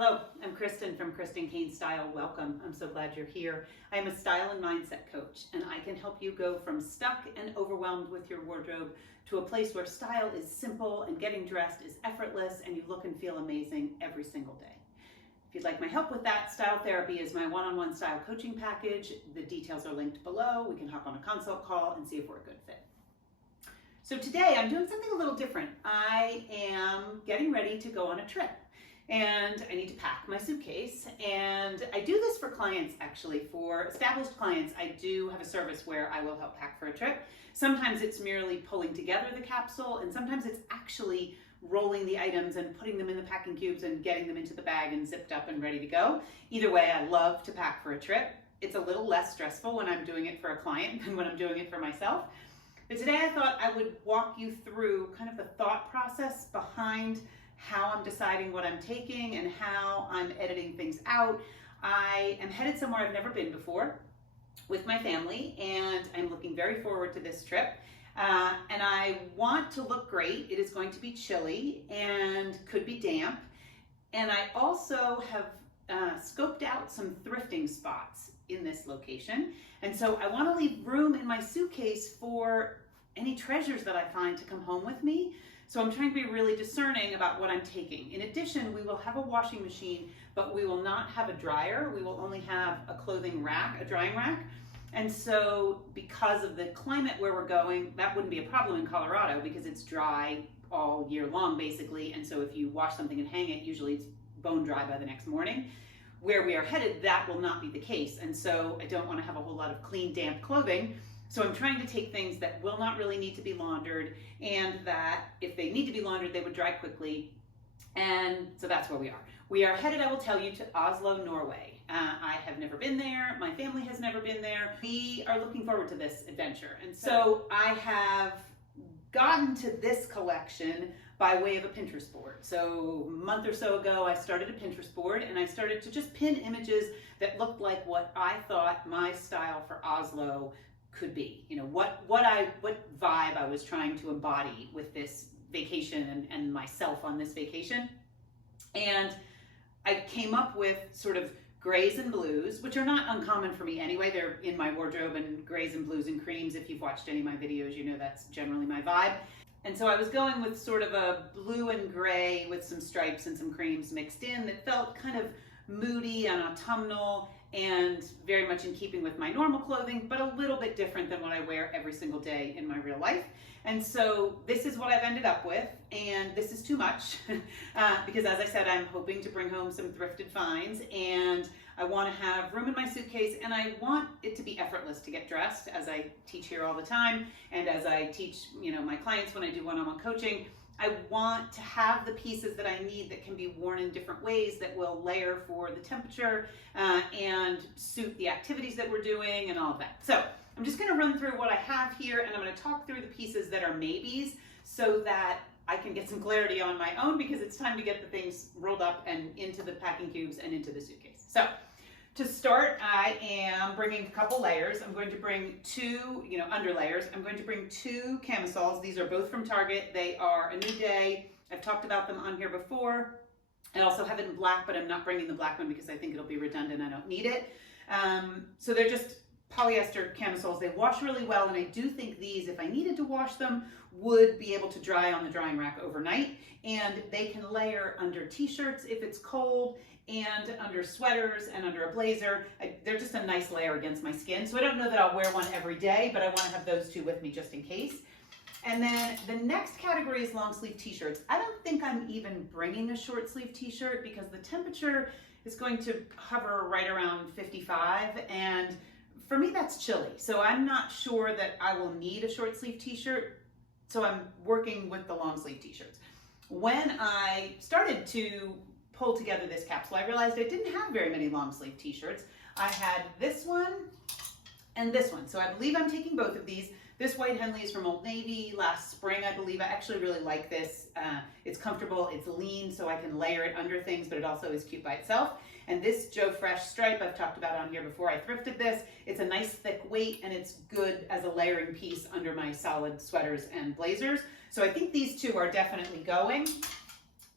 Hello, I'm Kristen from Kristen Cain Style. Welcome. I'm so glad you're here. I am a style and mindset coach, and I can help you go from stuck and overwhelmed with your wardrobe to a place where style is simple and getting dressed is effortless and you look and feel amazing every single day. If you'd like my help with that, Style Therapy is my one-on-one style coaching package. The details are linked below. We can hop on a consult call and see if we're a good fit. So today I'm doing something a little different. I am getting ready to go on a trip. And I need to pack my suitcase, and I do this for clients actually. For established clients, I do have a service where I will help pack for a trip. Sometimes it's merely pulling together the capsule, and sometimes it's actually rolling the items and putting them in the packing cubes and getting them into the bag and zipped up and ready to go. Either way, I love to pack for a trip. It's a little less stressful when I'm doing it for a client than when I'm doing it for myself. But today I thought I would walk you through kind of the thought process behind how I'm deciding what I'm taking and how I'm editing things out. I am headed somewhere I've never been before with my family, and I'm looking very forward to this trip. And I want to look great. It is going to be chilly and could be damp. And I also have scoped out some thrifting spots in this location. And so I want to leave room in my suitcase for any treasures that I find to come home with me. So I'm trying to be really discerning about what I'm taking. In addition, we will have a washing machine, but we will not have a dryer. We will only have a clothing rack, a drying rack. And so because of the climate where we're going, that wouldn't be a problem in Colorado because it's dry all year long basically. And so if you wash something and hang it, usually it's bone dry by the next morning. Where we are headed, that will not be the case. And so I don't want to have a whole lot of clean, damp clothing. So I'm trying to take things that will not really need to be laundered, and that if they need to be laundered, they would dry quickly. And so that's where we are. We are headed, I will tell you, to Oslo, Norway. I have never been there. My family has never been there. We are looking forward to this adventure. And so I have gotten to this collection by way of a Pinterest board. So a month or so ago, I started a Pinterest board, and I started to just pin images that looked like what I thought my style for Oslo could be, you know, what vibe I was trying to embody with this vacation and myself on this vacation. And I came up with sort of grays and blues, which are not uncommon for me anyway. They're in my wardrobe, and grays and blues and creams. If you've watched any of my videos, you know that's generally my vibe. And so I was going with sort of a blue and gray with some stripes and some creams mixed in that felt kind of moody and autumnal and very much in keeping with my normal clothing, but a little bit different than what I wear every single day in my real life. And so this is what I've ended up with, and this is too much because, as I said, I'm hoping to bring home some thrifted finds, and I want to have room in my suitcase, and I want it to be effortless to get dressed, as I teach here all the time, and as I teach, you know, my clients when I do one-on-one coaching. I want to have the pieces that I need that can be worn in different ways that will layer for the temperature and suit the activities that we're doing and all of that. So I'm just going to run through what I have here, and I'm going to talk through the pieces that are maybes so that I can get some clarity on my own, because it's time to get the things rolled up and into the packing cubes and into the suitcase. So to start, I am bringing a couple layers. I'm going to bring two, under layers. I'm going to bring two camisoles. These are both from Target. They are a new day. I've talked about them on here before. I also have it in black, but I'm not bringing the black one because I think it'll be redundant. I don't need it. So they're just polyester camisoles. They wash really well, and I do think these, if I needed to wash them, would be able to dry on the drying rack overnight. And they can layer under t-shirts if it's cold, and under sweaters and under a blazer. They're just a nice layer against my skin. So I don't know that I'll wear one every day, but I want to have those two with me just in case. And then the next category is long sleeve t-shirts. I don't think I'm even bringing a short sleeve t-shirt because the temperature is going to hover right around 55. And for me, that's chilly. So I'm not sure that I will need a short sleeve t-shirt. So I'm working with the long sleeve t-shirts. When I started to pull together this capsule, I realized I didn't have very many long sleeve t-shirts. I had this one and this one. So I believe I'm taking both of these. This white Henley is from Old Navy last spring, I believe. I actually really like this. It's comfortable, it's lean, so I can layer it under things, but it also is cute by itself. And this Joe Fresh stripe I've talked about on here before. I thrifted this. It's a nice thick weight, and it's good as a layering piece under my solid sweaters and blazers. So I think these two are definitely going.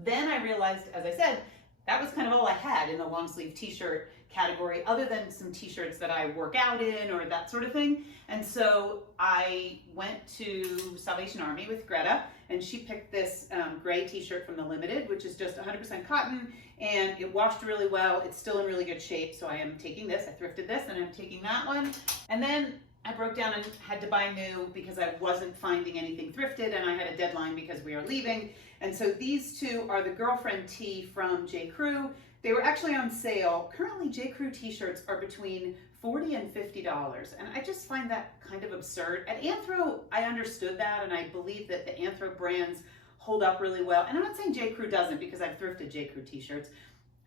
Then I realized, as I said, that was kind of all I had in the long sleeve t-shirt category, other than some t-shirts that I work out in or that sort of thing. And so I went to Salvation Army with Greta, and she picked this gray t-shirt from the Limited, which is just 100% cotton, and it washed really well. It's still in really good shape, so I am taking this. I thrifted this, and I'm taking that one. And then I broke down and had to buy new because I wasn't finding anything thrifted, and I had a deadline because we are leaving. And so these two are the Girlfriend tee from J. Crew. They were actually on sale. Currently, J. Crew t-shirts are between $40 and $50, and I just find that kind of absurd. At Anthro, I understood that, and I believe that the Anthro brands hold up really well. And I'm not saying J. Crew doesn't, because I've thrifted J. Crew t-shirts.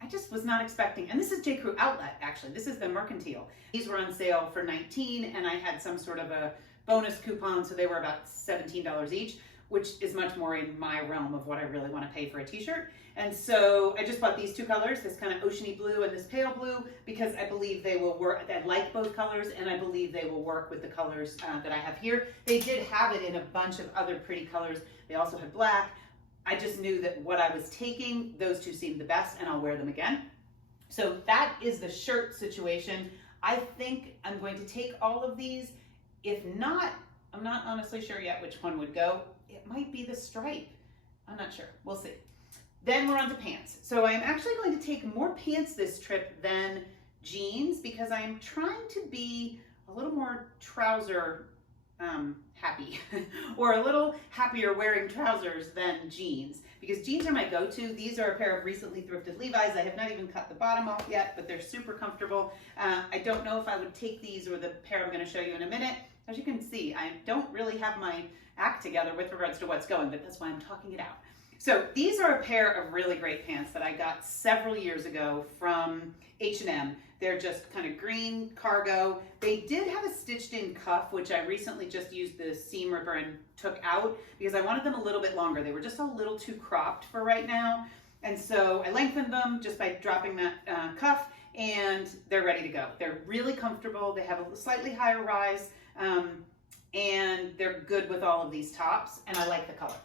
I just was not expecting, and this is J. Crew Outlet, actually. This is the Mercantile. These were on sale for $19, and I had some sort of a bonus coupon, so they were about $17 each, which is much more in my realm of what I really want to pay for a t-shirt. And so I just bought these two colors, this kind of oceany blue and this pale blue, because I believe they will work. I like both colors, and I believe they will work with the colors that I have here. They did have it in a bunch of other pretty colors. They also had black. I just knew that what I was taking, those two seemed the best, and I'll wear them again. So that is the shirt situation. I think I'm going to take all of these. If not, I'm not honestly sure yet which one would go. It might be the stripe. I'm not sure. We'll see. Then we're on to pants. So I'm actually going to take more pants this trip than jeans, because I'm trying to be a little more trouser happy or a little happier wearing trousers than jeans, because jeans are my go-to. These are a pair of recently thrifted Levi's. I have not even cut the bottom off yet, but they're super comfortable. I don't know if I would take these or the pair I'm going to show you in a minute. As you can see, I don't really have my act together with regards to what's going, but that's why I'm talking it out. So these are a pair of really great pants that I got several years ago from H&M. They're just kind of green cargo. They did have a stitched in cuff, which I recently just used the seam ripper and took out because I wanted them a little bit longer. They were just a little too cropped for right now. And so I lengthened them just by dropping that cuff, and they're ready to go. They're really comfortable. They have a slightly higher rise, and they're good with all of these tops, and I like the color.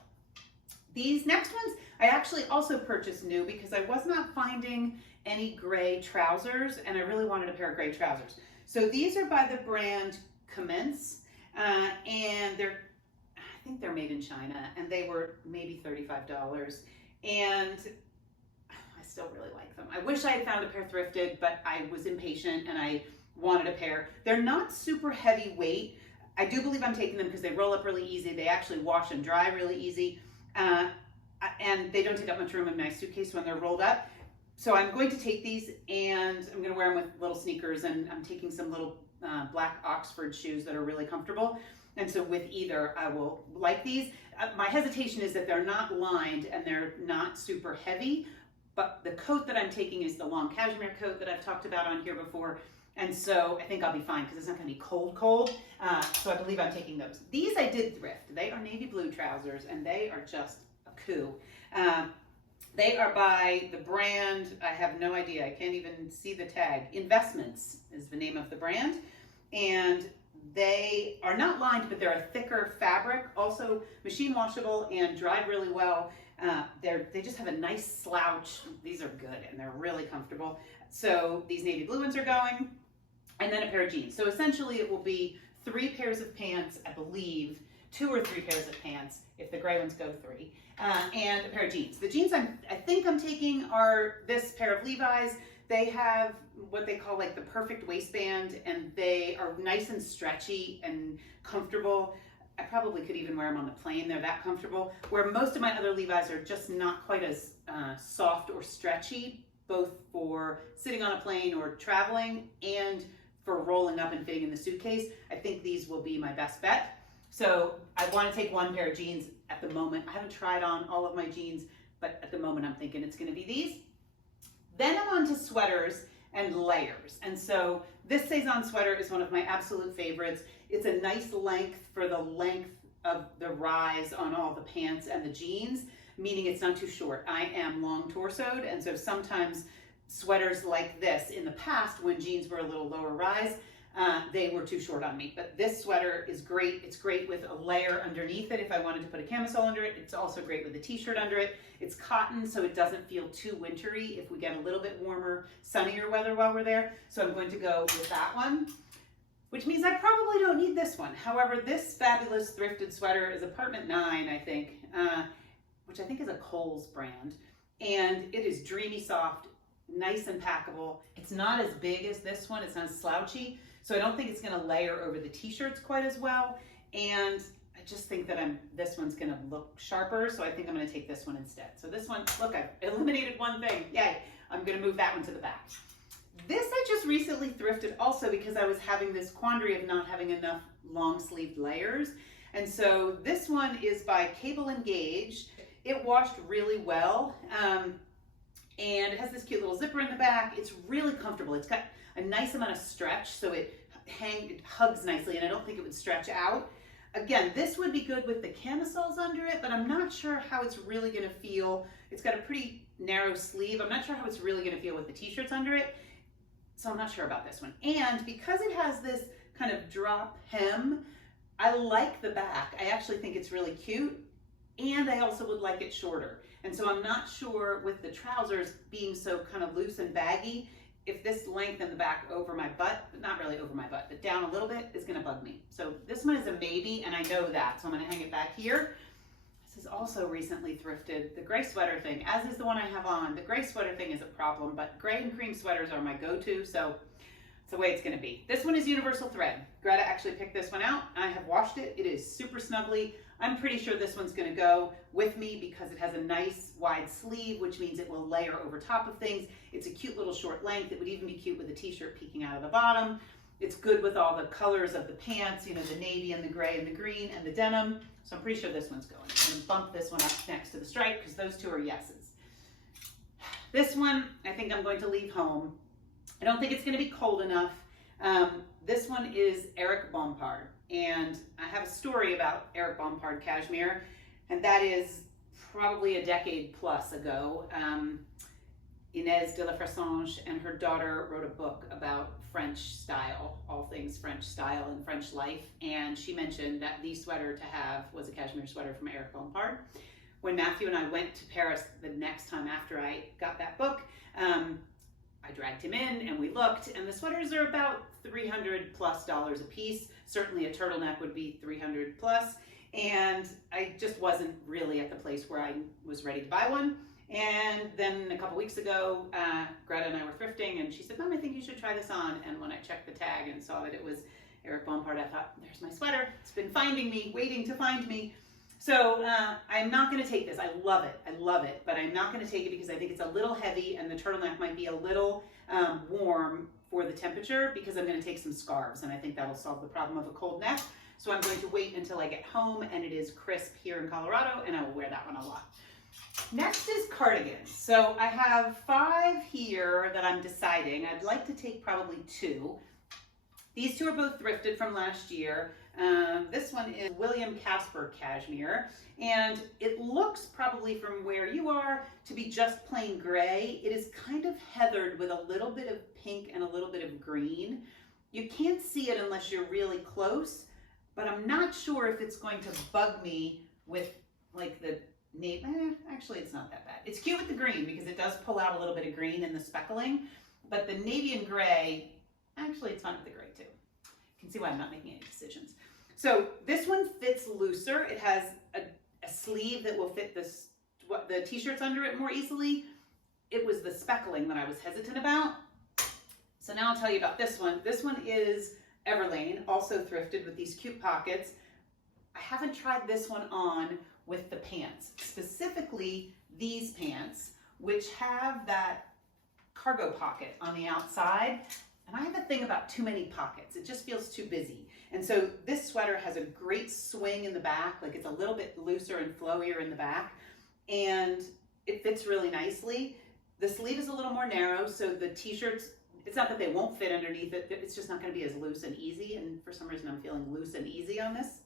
These next ones, I actually also purchased new because I was not finding any gray trousers, and I really wanted a pair of gray trousers. So these are by the brand Commence, and I think they're made in China, and they were maybe $35, and I still really like them. I wish I had found a pair thrifted, but I was impatient and I wanted a pair. They're not super heavy weight. I do believe I'm taking them because they roll up really easy. They actually wash and dry really easy. And they don't take up much room in my suitcase when they're rolled up. So I'm going to take these, and I'm going to wear them with little sneakers, and I'm taking some little black Oxford shoes that are really comfortable. And so with either, I will like these. My hesitation is that they're not lined and they're not super heavy, but the coat that I'm taking is the long cashmere coat that I've talked about on here before. And so I think I'll be fine because it's not going to be cold. So I believe I'm taking those. These I did thrift. They are navy blue trousers, and they are just a coup. They are by the brand, I have no idea. I can't even see the tag. Investments is the name of the brand. And they are not lined, but they're a thicker fabric, also machine washable and dried really well. They just have a nice slouch. These are good, and they're really comfortable. So these navy blue ones are going, and then a pair of jeans. So essentially it will be 3 pairs of pants, I believe, 2 or 3 pairs of pants, if the gray ones go 3, and a pair of jeans. The jeans I think I'm taking are this pair of Levi's. They have what they call like the perfect waistband, and they are nice and stretchy and comfortable. I probably could even wear them on the plane. They're that comfortable. Where most of my other Levi's are just not quite as soft or stretchy, both for sitting on a plane or traveling and for rolling up and fitting in the suitcase. I think these will be my best bet. So I want to take 1 pair of jeans at the moment. I haven't tried on all of my jeans, but at the moment I'm thinking it's going to be these. Then I'm on to sweaters and layers. And so this Saison sweater is one of my absolute favorites. It's a nice length for the length of the rise on all the pants and the jeans, meaning it's not too short. I am long torsoed, and so sometimes sweaters like this in the past, when jeans were a little lower rise, they were too short on me. But this sweater is great. It's great with a layer underneath it if I wanted to put a camisole under it. It's also great with a t-shirt under it. It's cotton, so it doesn't feel too wintry if we get a little bit warmer, sunnier weather while we're there. So I'm going to go with that one, which means I probably don't need this one. However, this fabulous thrifted sweater is Apartment 9, I think, which I think is a Kohl's brand. And it is dreamy soft, nice and packable. It's not as big as this one. It's not as slouchy. So I don't think it's gonna layer over the t-shirts quite as well. And I just think that this one's gonna look sharper. So I think I'm gonna take this one instead. So this one, look, I've eliminated one thing. Yay, I'm gonna move that one to the back. This I just recently thrifted also because I was having this quandary of not having enough long sleeved layers. And so this one is by Cable and Gauge. It washed really well. And it has this cute little zipper in the back. It's really comfortable. It's got a nice amount of stretch, so it hugs nicely, and I don't think it would stretch out. Again, this would be good with the camisoles under it, but I'm not sure how it's really gonna feel. It's got a pretty narrow sleeve. I'm not sure how it's really gonna feel with the t-shirts under it, so I'm not sure about this one. And because it has this kind of drop hem, I like the back. I actually think it's really cute, and I also would like it shorter. And so I'm not sure with the trousers being so kind of loose and baggy, if this length in the back over my butt, but not really over my butt, but down a little bit, is gonna bug me. So this one is a maybe, and I know that, so I'm gonna hang it back here. This is also recently thrifted, the gray sweater thing, as is the one I have on. The gray sweater thing is a problem, but gray and cream sweaters are my go-to, so it's the way it's gonna be. This one is universal thread. Greta actually picked this one out. I have washed it. It is super snuggly. I'm pretty sure this one's gonna go with me because it has a nice wide sleeve, which means it will layer over top of things. It's a cute little short length. It would even be cute with a t-shirt peeking out of the bottom. It's good with all the colors of the pants, you know, the navy and the gray and the green and the denim. So I'm pretty sure this one's going. I'm gonna bump this one up next to the stripe because those two are yeses. This one, I think I'm going to leave home. I don't think it's gonna be cold enough. This one is Eric Bompard. And I have a story about Eric Bompard cashmere, and that is probably a decade plus ago. Inez de la Fressange and her daughter wrote a book about French style, all things French style and French life, and she mentioned that the sweater to have was a cashmere sweater from Eric Bompard. When Matthew and I went to Paris the next time after I got that book, I dragged him in and we looked, and the sweaters are about $300+ a piece. Certainly a turtleneck would be $300+, and I just wasn't really at the place where I was ready to buy one. And then a couple weeks ago, Greta and I were thrifting, and she said, Mom, I think you should try this on. And when I checked the tag and saw that it was Eric Bompard, I thought, there's my sweater. It's been finding me, waiting to find me. So I'm not gonna take this. I love it, but I'm not gonna take it because I think it's a little heavy and the turtleneck might be a little warm for the temperature, because I'm gonna take some scarves, and I think that'll solve the problem of a cold neck. So I'm going to wait until I get home and it is crisp here in Colorado, and I will wear that one a lot. Next is cardigans. So I have 5 here that I'm deciding. I'd like to take probably 2. These 2 are both thrifted from last year. This one is William Casper cashmere, and it looks probably from where you are to be just plain gray. It is kind of heathered with a little bit of pink and a little bit of green. You can't see it unless you're really close, but I'm not sure if it's going to bug me with like the navy. Actually, it's not that bad. It's cute with the green because it does pull out a little bit of green in the speckling, but the navy and gray, actually it's fine with the gray too. You can see why I'm not making any decisions. So this one fits looser. It has a sleeve that will fit the t-shirts under it more easily. It was the speckling that I was hesitant about. So now I'll tell you about this one. This one is Everlane, also thrifted with these cute pockets. I haven't tried this one on with the pants, specifically these pants, which have that cargo pocket on the outside. And I have a thing about too many pockets. It just feels too busy. And so this sweater has a great swing in the back, like it's a little bit looser and flowier in the back, and it fits really nicely. The sleeve is a little more narrow, so the t-shirts, it's not that they won't fit underneath it, it's just not gonna be as loose and easy, and for some reason I'm feeling loose and easy on this.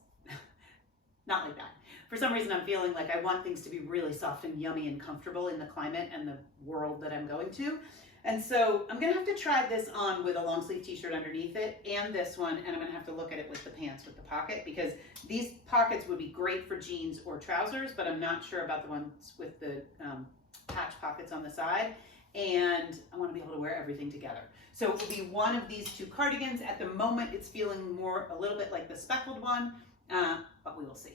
Not like that. For some reason I'm feeling like I want things to be really soft and yummy and comfortable in the climate and the world that I'm going to. And so I'm gonna have to try this on with a long sleeve t-shirt underneath it and this one, and I'm gonna have to look at it with the pants with the pocket, because these pockets would be great for jeans or trousers, but I'm not sure about the ones with the patch pockets on the side. And I wanna be able to wear everything together. So it will be one of these two cardigans. At the moment, it's feeling more a little bit like the speckled one, but we will see.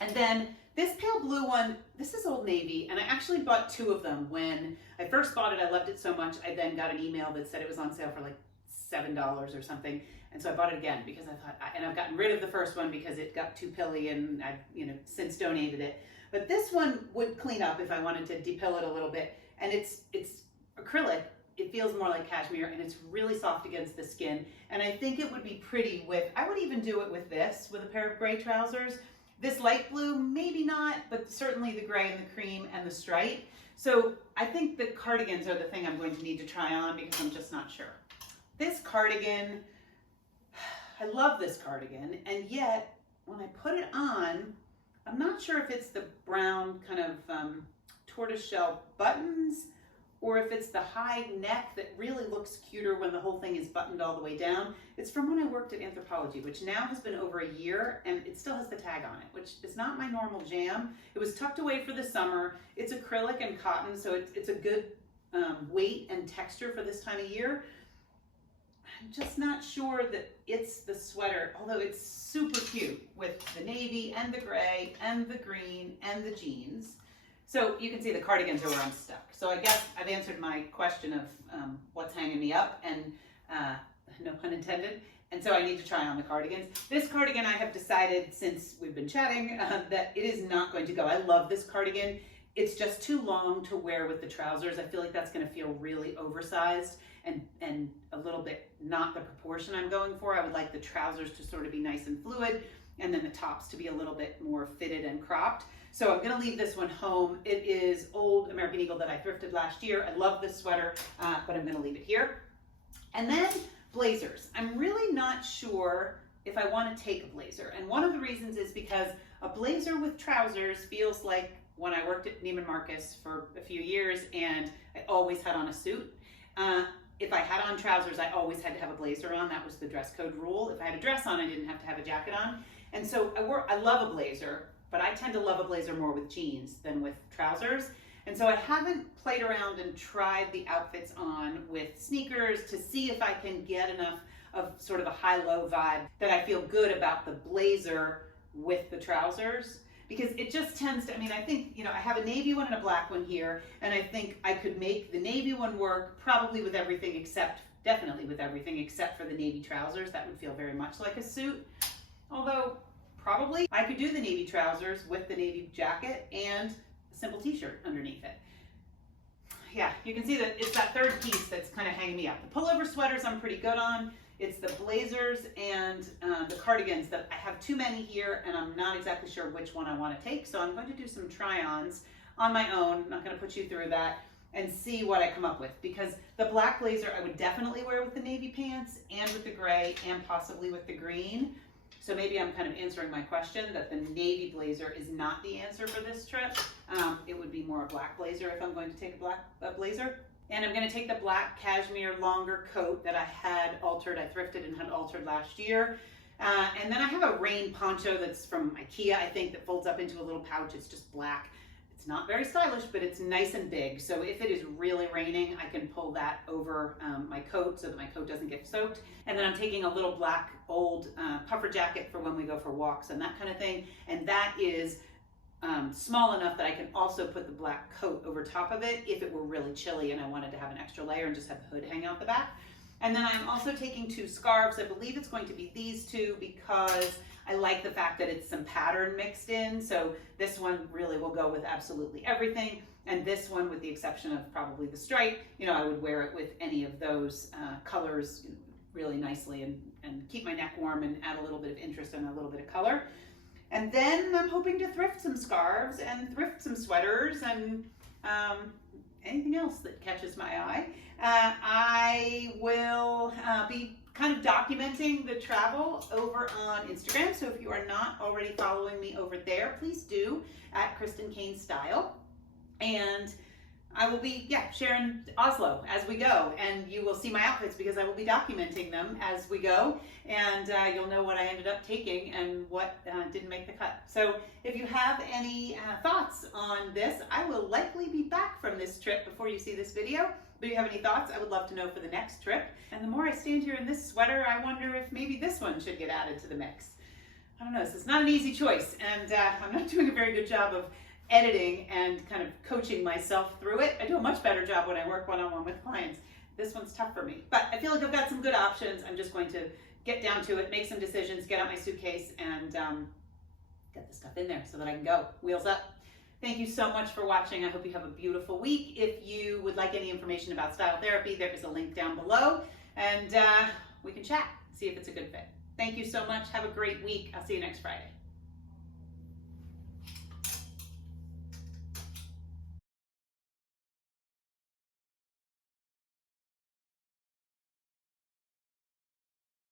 And then this pale blue one, this is Old Navy, and I actually bought two of them. When I first bought it, I loved it so much, I then got an email that said it was on sale for like $7 or something. And so I bought it again because I thought, and I've gotten rid of the first one because it got too pilly, and I've since donated it. But this one would clean up if I wanted to depill it a little bit. And it's acrylic. It feels more like cashmere, and it's really soft against the skin. And I think it would be pretty with, I would even do it with this, with a pair of gray trousers. This light blue, maybe not, but certainly the gray and the cream and the stripe. So I think the cardigans are the thing I'm going to need to try on, because I'm just not sure. This cardigan, I love this cardigan, and yet when I put it on, I'm not sure if it's the brown kind of tortoiseshell buttons, or if it's the high neck that really looks cuter when the whole thing is buttoned all the way down. It's from when I worked at Anthropologie, which now has been over a year, and it still has the tag on it, which is not my normal jam. It was tucked away for the summer. It's acrylic and cotton, so it's a good weight and texture for this time of year. I'm just not sure that it's the sweater, although it's super cute with the navy and the gray and the green and the jeans. So you can see the cardigans are where I'm stuck. So I guess I've answered my question of what's hanging me up, and no pun intended. And so I need to try on the cardigans. This cardigan, I have decided since we've been chatting that it is not going to go. I love this cardigan. It's just too long to wear with the trousers. I feel like that's gonna feel really oversized and a little bit not the proportion I'm going for. I would like the trousers to sort of be nice and fluid, and then the tops to be a little bit more fitted and cropped. So I'm gonna leave this one home. It is old American Eagle that I thrifted last year. I love this sweater, but I'm gonna leave it here. And then blazers. I'm really not sure if I wanna take a blazer. And one of the reasons is because a blazer with trousers feels like when I worked at Neiman Marcus for a few years, and I always had on a suit. If I had on trousers, I always had to have a blazer on. That was the dress code rule. If I had a dress on, I didn't have to have a jacket on. And so I love a blazer, but I tend to love a blazer more with jeans than with trousers. And so I haven't played around and tried the outfits on with sneakers to see if I can get enough of sort of a high-low vibe that I feel good about the blazer with the trousers. Because it just tends to, I think, I have a navy one and a black one here, and I think I could make the navy one work probably with everything definitely with everything except for the navy trousers. That would feel very much like a suit. Although, probably I could do the navy trousers with the navy jacket and a simple t-shirt underneath it. Yeah, you can see that it's that third piece that's kind of hanging me up. The pullover sweaters I'm pretty good on. It's the blazers and the cardigans that I have too many here, and I'm not exactly sure which one I want to take. So I'm going to do some try-ons on my own. I'm not going to put you through that, and see what I come up with. Because the black blazer I would definitely wear with the navy pants and with the gray and possibly with the green. So maybe I'm kind of answering my question that the navy blazer is not the answer for this trip. It would be more a black blazer if I'm going to take a black blazer. And I'm going to take the black cashmere longer coat that I had altered. I thrifted and had altered last year. And then I have a rain poncho that's from IKEA, I think, that folds up into a little pouch. It's just black. It's not very stylish, but it's nice and big. So if it is really raining, I can pull that over my coat so that my coat doesn't get soaked. And then I'm taking a little black old puffer jacket for when we go for walks and that kind of thing. And that is small enough that I can also put the black coat over top of it if it were really chilly and I wanted to have an extra layer and just have the hood hang out the back. And then I'm also taking two scarves. I believe it's going to be these two because I like the fact that it's some pattern mixed in. So this one really will go with absolutely everything. And this one, with the exception of probably the stripe, I would wear it with any of those colors really nicely and keep my neck warm and add a little bit of interest and a little bit of color. And then I'm hoping to thrift some scarves and thrift some sweaters and anything else that catches my eye. I will be kind of documenting the travel over on Instagram. So if you are not already following me over there, please do, at Kristen Cain Style. And I will be, sharing Oslo as we go, and you will see my outfits because I will be documenting them as we go, and you'll know what I ended up taking and what didn't make the cut. So if you have any thoughts on this, I will likely be back from this trip before you see this video. But if you have any thoughts, I would love to know for the next trip. And the more I stand here in this sweater, I wonder if maybe this one should get added to the mix. I don't know, this is not an easy choice, and I'm not doing a very good job of editing and kind of coaching myself through it. I do a much better job when I work one-on-one with clients. This one's tough for me, but I feel like I've got some good options. I'm just going to get down to it, make some decisions, get out my suitcase, and get the stuff in there so that I can go. Wheels up. Thank you so much for watching. I hope you have a beautiful week. If you would like any information about style therapy, there is a link down below, and we can chat, see if it's a good fit. Thank you so much. Have a great week. I'll see you next Friday.